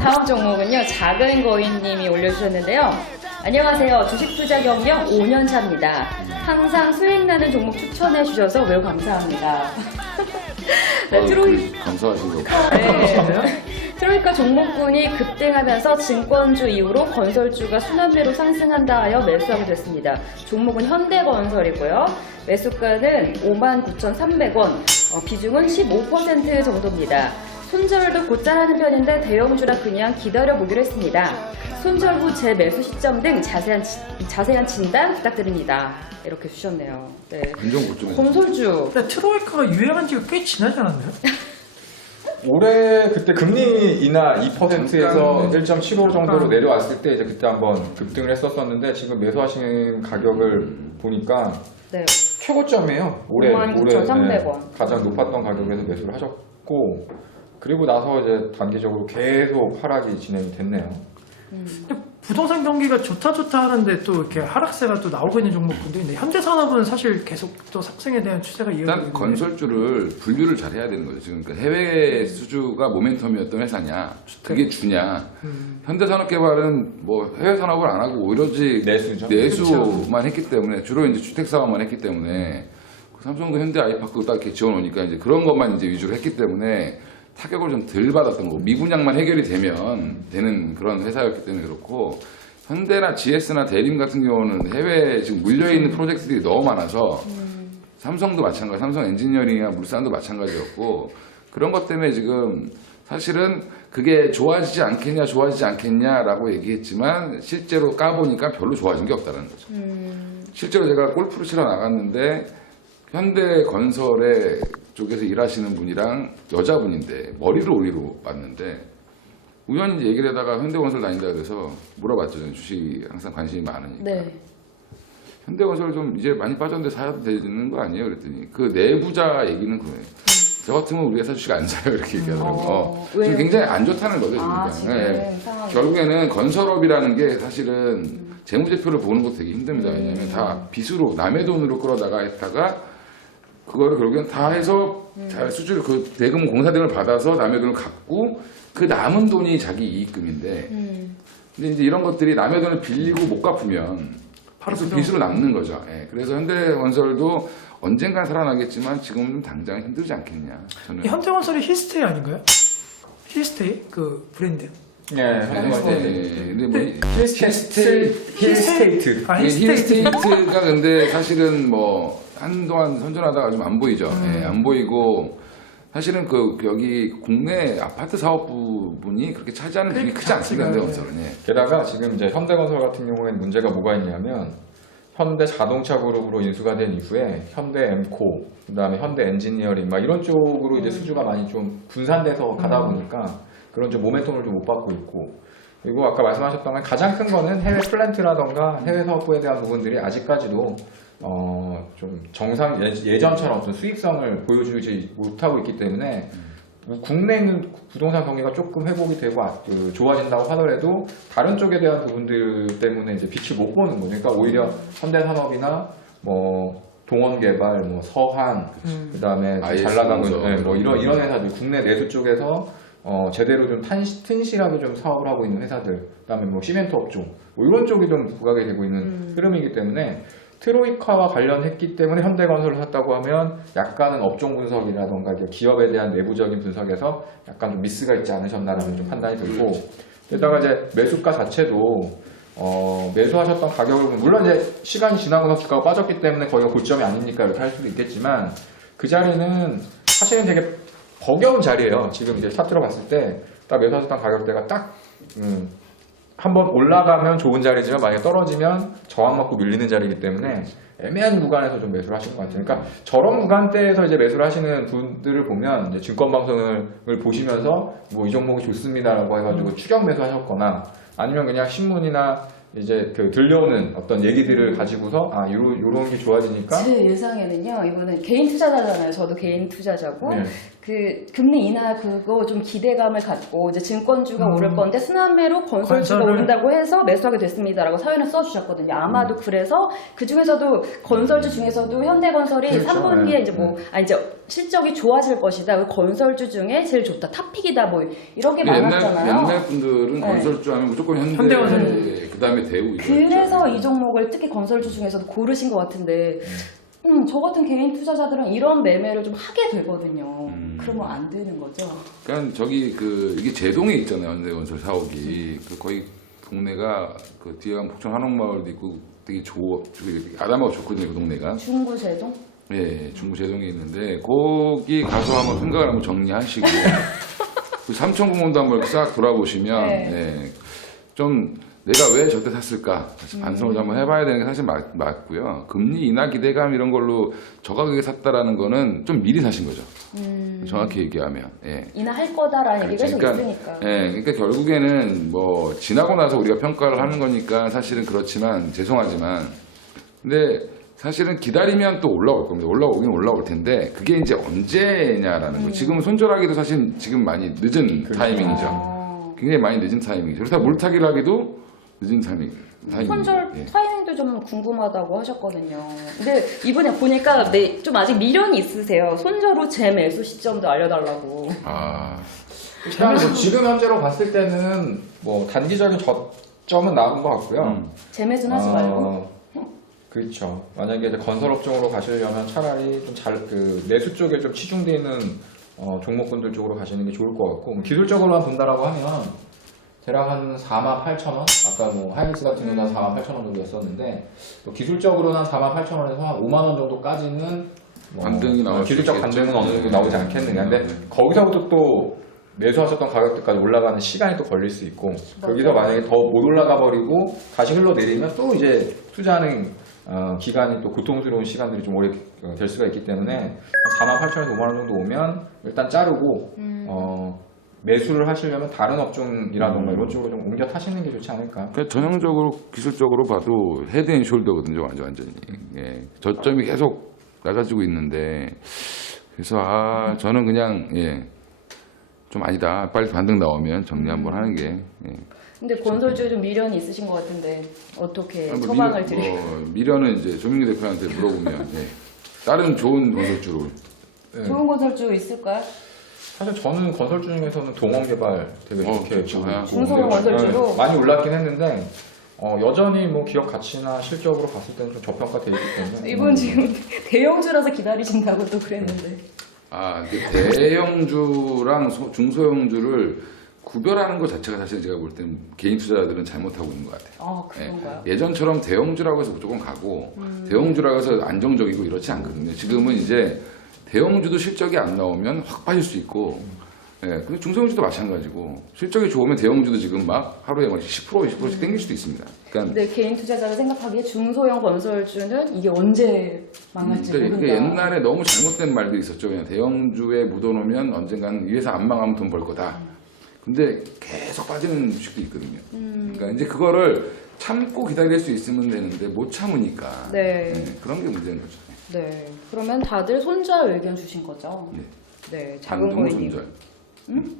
다음 종목은요, 작은 거인님이 올려주셨는데요. 안녕하세요. 주식 투자 경력 5년 차입니다. 항상 수익 나는 종목 추천해 주셔서 매우 감사합니다. 네, 감사하신 거. 네. 트로이카 종목군이 급등하면서 증권주 이후로 건설주가 순환매로 상승한다 하여 매수하게 됐습니다. 종목은 현대건설이고요. 매수가는 59,300원, 비중은 15% 정도입니다. 손절도 곧잘 하는 편인데 대형주라 그냥 기다려보기로 했습니다. 손절 후 재매수 시점 등 자세한 진단 부탁드립니다. 이렇게 주셨네요. 네. 완전 고점에. 건설주. 근데 트로이카가 유행한 지가 꽤 지나지 않았나요? 올해 그때 금리 인하 2%에서 네. 1.75 정도로 내려왔을 때 이제 그때 한번 급등을 했었었는데 지금 매수하시는 가격을 보니까 네. 최고점이에요. 올해 59,300원. 가장 높았던 가격에서 매수를 하셨고 그리고 나서 이제 단기적으로 계속 하락이 진행이 됐네요. 근데 부동산 경기가 좋다 하는데 또 이렇게 하락세가 또 나오고 있는 종목군도 있는데 현대산업은 사실 계속 또 상승에 대한 추세가 이어지고 일단 있는데 건설주를 분류를 잘 해야 되는 거죠. 지금 그러니까 해외 수주가 모멘텀이었던 회사냐, 그게 주냐. 현대산업개발은 뭐 해외 산업을 안 하고 오로지 내수죠. 내수만 했기 때문에 주로 이제 주택 사업만 했기 때문에 삼성도 현대 아이파크 딱 이렇게 지원 오니까 이제 그런 것만 이제 위주로 했기 때문에 타격을 좀 덜 받았던 거고 미분양만 해결이 되면 되는 그런 회사였기 때문에 그렇고 현대나 GS나 대림 같은 경우는 해외에 지금 물려있는 프로젝트들이 너무 많아서 삼성도 마찬가지, 삼성 엔지니어링이나 물산도 마찬가지였고 그런 것 때문에 지금 사실은 그게 좋아지지 않겠냐라고 얘기했지만 실제로 까보니까 별로 좋아진 게 없다는 거죠. 실제로 제가 골프를 치러 나갔는데 현대건설의 쪽에서 일하시는 분이랑 여자분인데 머리를 올리러 왔는데 우연히 이제 얘기를 하다가 현대건설 다닌다 그래서 물어봤죠. 저는 주식 항상 관심이 많으니까. 네. 현대건설 좀 이제 많이 빠졌는데 사야 되는 거 아니에요? 그랬더니 그 내부자 얘기는 그거예요. 저 같으면 우리 회사 주식 안 사요 이렇게 얘기하더라고요. 지금 왜요? 굉장히 안 좋다는 거죠. 아, 지금. 지금 상황이. 결국에는 건설업이라는 게 사실은 재무제표를 보는 것도 되게 힘듭니다. 왜냐하면 다 빚으로 남의 돈으로 끌어다가 했다가 그거를 결국엔 다 해서 잘 수주를 그 대금 공사 등을 받아서 남의 돈을 갚고 그 남은 돈이 자기 이익금인데 근데 이제 이런 것들이 남의 돈을 빌리고 못 갚으면 바로 그 빚으로 남는 거죠. 예, 그래서 현대건설도 언젠간 살아나겠지만 지금은 당장 힘들지 않겠냐. 저는 이 현대건설이 힐스테이 아닌가요? 힐스테이 그 브랜드 네, 근데 뭐 힐스테이트. 아, 힐스테이트가 근데 사실은 뭐 한동안 선전하다가 좀 안 보이죠. 예, 안 보이고 사실은 그 여기 국내 아파트 사업 부분이 그렇게 차지하는 비중이 크지 않습니다. 현대건설은. 예. 게다가 지금 이제 현대건설 같은 경우에는 문제가 뭐가 있냐면 현대 자동차 그룹으로 인수가 된 이후에 현대 엠코, 그다음에 현대 엔지니어링 막 이런 쪽으로 이제 수주가 많이 좀 분산돼서 가다 보니까 그런 좀 모멘텀을 좀 못 받고 있고 그리고 아까 말씀하셨던 건 가장 큰 거는 해외 플랜트라던가 해외 사업부에 대한 부분들이 아직까지도 좀 정상 예전처럼 어떤 수익성을 보여주지 못하고 있기 때문에 국내에 있는 부동산 경기가 조금 회복이 되고 좋아진다고 하더라도 다른 쪽에 대한 부분들 때문에 이제 빛을 못 보는 거죠. 그러니까 오히려 현대산업이나 뭐 동원개발, 뭐 서한, 그다음에 잘 나가고 있는 뭐 이런 회사들 국내 내수 쪽에서 제대로 좀 튼실하게 좀 사업을 하고 있는 회사들, 그다음에 뭐 시멘트 업종, 뭐 이런 쪽이 좀 부각이 되고 있는 흐름이기 때문에 트로이카와 관련했기 때문에 현대건설을 샀다고 하면 약간은 업종 분석이라던가 기업에 대한 내부적인 분석에서 약간 좀 미스가 있지 않으셨나라는 좀 판단이 들고 게다가 이제 매수가 자체도 매수하셨던 가격을 보면 물론 이제 시간이 지나고 나서 주가가 빠졌기 때문에 거기가 고점이 아니니까 이렇게 할 수도 있겠지만 그 자리는 사실은 되게 버거운 자리예요. 지금 이제 차트로 봤을 때 딱 매수하셨던 가격대가 딱 한번 올라가면 좋은 자리지만 만약에 떨어지면 저항 맞고 밀리는 자리이기 때문에 애매한 구간에서 좀 매수를 하신 것 같아요. 그러니까 저런 구간대에서 이제 매수를 하시는 분들을 보면 이제 증권 방송을 보시면서 뭐 이 종목이 좋습니다라고 해가지고 추격 매수하셨거나 아니면 그냥 신문이나 이제 그 들려오는 어떤 얘기들을 가지고서 요런 게 좋아지니까 제 예상에는요, 이거는 개인 투자자잖아요. 저도 개인 투자자고, 네. 그 금리 인하 그거 좀 기대감을 갖고 이제 증권주가 오를 건데 순환매로 건설주가 건설을- 오른다고 해서 매수하게 됐습니다라고 사연을 써주셨거든요. 아마도 그래서 그 중에서도 건설주 중에서도 현대건설이 그렇죠. 3분기에 네. 이제 이제 실적이 좋아질 것이다. 그 건설주 중에 제일 좋다. 탑픽이다. 뭐 이런 게 많았잖아요. 옛날 분들은 네. 건설주 하면 무조건 현대건설. 그 다음에 대우. 그래서 이 종목을 특히 건설주 중에서도 고르신 것 같은데, 저 같은 개인 투자자들은 이런 매매를 좀 하게 되거든요. 그러면 안 되는 거죠? 그러니까 저기 이게 제동에 있잖아요. 현대건설 사옥이. 그 거의 동네가 그 뒤에 가면 북촌 한옥마을도 있고 되게 아담하고 좋거든요. 그 동네가. 중구 제동? 예, 중구 제동에 있는데 거기 가서 한번 생각을 한번 정리하시고 그 삼천공원도 한번 싹 돌아보시면 네. 예, 좀 내가 왜 저때 샀을까 다시 반성을 좀 한번 해봐야 되는 게 사실 맞고요. 금리 인하 기대감 이런 걸로 저가격에 샀다라는 거는 좀 미리 사신 거죠. 정확히 얘기하면. 예. 인하할 거다라는 얘기가 계속 그러니까, 있으니까. 예, 그러니까 결국에는 뭐 지나고 나서 우리가 평가를 하는 거니까 사실은 그렇지만 죄송하지만 근데 사실은 기다리면 또 올라올 겁니다. 올라오긴 올라올 텐데 그게 이제 언제냐라는 거. 지금은 손절하기도 사실 지금 많이 늦은 타이밍이죠. 아, 굉장히 많이 늦은 타이밍이죠. 그렇다고 물타기를 하기도 늦은 타이밍. 손절 예. 타이밍도 좀 궁금하다고 하셨거든요. 근데 이번에 보니까 좀 아직 미련이 있으세요. 손절 후 재매수 시점도 알려달라고. 아, 일단 뭐 지금 현재로 봤을 때는 뭐 단기적인 저점은 나온 것 같고요. 재매수는 하지 말고. 그렇죠. 만약에 이제 건설업종으로 가시려면 차라리 좀 내수 쪽에 좀 치중되어 있는 종목군들 쪽으로 가시는 게 좋을 것 같고 뭐 기술적으로만 본다라고 하면 대략 한 48,000원? 아까 뭐 하이닉스 같은 경우는 한 48,000원 정도 했었는데 또 기술적으로는 한 48,000원에서 한 5만원 정도까지는 뭐 반등이 나올 수 기술적 있겠죠. 반등은 어느 정도 나오지 않겠느냐. 근데 네. 거기서부터 또 매수하셨던 가격대까지 올라가는 시간이 또 걸릴 수 있고 거기서 만약에 더 못 올라가 버리고 다시 흘러내리면 또 이제 투자하는 기간이 또 고통스러운 시간들이 좀 오래 될 수가 있기 때문에 48,000원에서 5만원 정도 오면 일단 자르고 매수를 하시려면 다른 업종이라던가 이런 쪽으로 좀 옮겨 타시는 게 좋지 않을까. 그러니까 전형적으로 기술적으로 봐도 헤드앤숄더거든요. 완전히. 예, 저점이 계속 낮아지고 있는데 그래서 저는 그냥 좀 아니다. 빨리 반등 나오면 정리 한번 하는 게. 예. 근데 건설주에 좀 미련이 있으신 것 같은데 어떻게 뭐 처방을 드릴까요? 미련은 이제 조민기 대표한테 물어보면 다른 좋은 건설주로. 네. 좋은 건설주 있을까요? 사실 저는 건설 중에서는 동원개발 되게 좋게 그렇죠. 보고 있고 중소형 건설주로? 네, 많이 올랐긴 했는데 여전히 뭐 기업 가치나 실적으로 봤을 때는 좀 저평가돼 있기 때문에 이분 지금 대형주라서 기다리신다고 또 그랬는데. 이게 대형주랑 중소형주를 구별하는 것 자체가 사실 제가 볼 때는 개인 투자자들은 잘못하고 있는 것 같아요. 아, 그런가요? 예전처럼 대형주라고 해서 무조건 가고 대형주라고 해서 안정적이고 이렇지 않거든요. 지금은 이제 대형주도 실적이 안 나오면 확 빠질 수 있고 근데 중소형주도 마찬가지고 실적이 좋으면 대형주도 지금 막 하루에 막 10%, 20%씩 땡길 수도 있습니다. 그러니까 근데 개인 투자자가 생각하기에 중소형 건설주는 이게 언제 망할지 모른다. 이게 옛날에 너무 잘못된 말들이 있었죠. 그냥 대형주에 묻어놓으면 언젠간 이 회사 안 망하면 돈 벌 거다. 근데 계속 빠지는 주식도 있거든요. 그러니까 이제 그거를 참고 기다릴 수 있으면 되는데 못 참으니까 네. 그런 게 문제인 거죠. 네. 그러면 다들 손절 의견 주신 거죠? 네. 네. 작은 반등 후 거인님. 손절.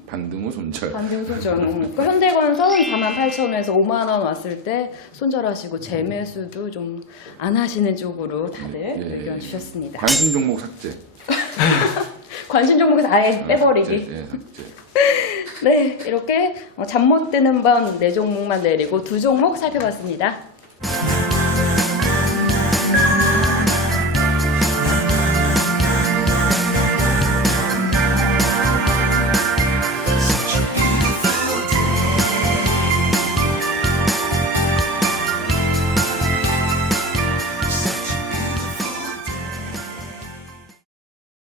반등 후 손절. 반등 손절. 그 현대건설 48,000원에서 5만 원 왔을 때 손절하시고 재매수도 좀 안 하시는 쪽으로 다들 의견 주셨습니다. 관심 종목 삭제. 관심 종목에서 아예 빼버리기. 삭제. 네, 이렇게 잠 못 드는 밤 4종목만 내리고 2종목 살펴봤습니다.